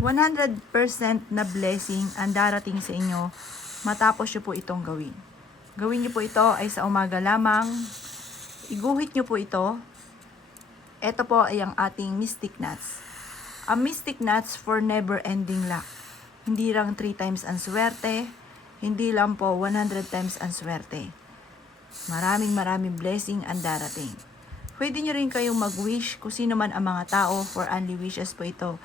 100% na blessing ang darating sa inyo matapos nyo po itong gawin. Gawin nyo po ito ay sa umaga lamang. Iguhit nyo po ito. Ito po ay ang ating mystic nuts. Ang mystic nuts for never-ending luck. Hindi lang 3 times ang swerte, hindi lang po 100 times ang swerte. Maraming blessing ang darating. Pwede nyo rin kayong mag-wish kung sino man ang mga tao, for only wishes po ito.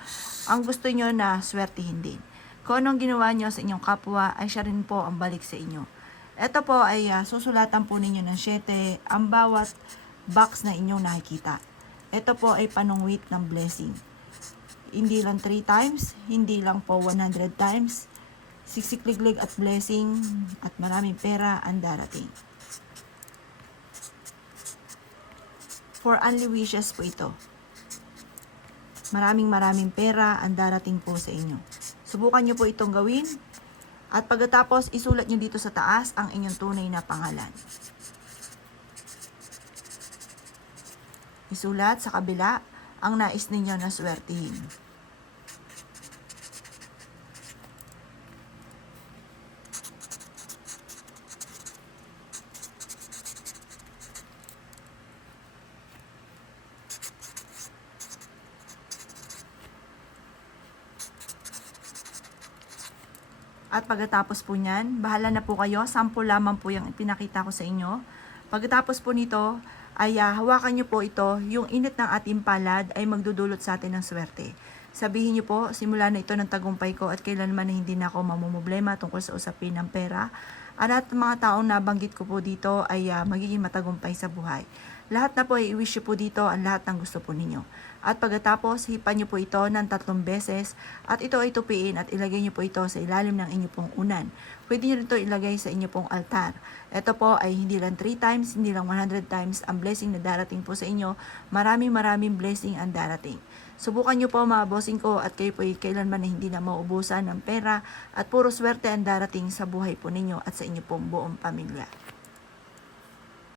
Ang gusto nyo na swertihin din. Kung anong ginawa nyo sa inyong kapwa, ay siya rin po ang balik sa inyo. Ito po ay susulatan po ninyo ng 7 ang bawat box na inyong nakikita. Ito po ay panungwit ng blessing. Hindi lang 3 times, hindi lang po 100 times. Siksikliglig at blessing at maraming pera ang darating. For only wishes po ito. Maraming pera ang darating po sa inyo. Subukan nyo po itong gawin. At pagkatapos, isulat nyo dito sa taas ang inyong tunay na pangalan. Isulat sa kabila ang nais ninyo na swertihin. At pagkatapos po niyan, bahala na po kayo. Sample lamang po yung pinakita ko sa inyo. Pagkatapos po nito, ay hawakan nyo po ito. Yung init ng ating palad ay magdudulot sa atin ng swerte. Sabihin nyo po, simula na ito ng tagumpay ko at kailanman na hindi na ako mamumblema tungkol sa usapin ng pera. At lahat ng mga taong nabanggit ko po dito ay magiging matagumpay sa buhay. Lahat na po i-wish po dito ang lahat ng gusto po ninyo. At pagkatapos, hipan nyo po ito ng 3 beses at ito ay tupiin at ilagay nyo po ito sa ilalim ng inyo pong unan. Pwede nyo rin ito ilagay sa inyo pong altar. Ito po ay hindi lang 3 times, hindi lang 100 times ang blessing na darating po sa inyo. Maraming blessing ang darating. Subukan nyo po mga bossing ko at kayo po ay kailanman na hindi na mauubusan ng pera at puro swerte ang darating sa buhay po ninyo at sa inyo pong buong pamilya.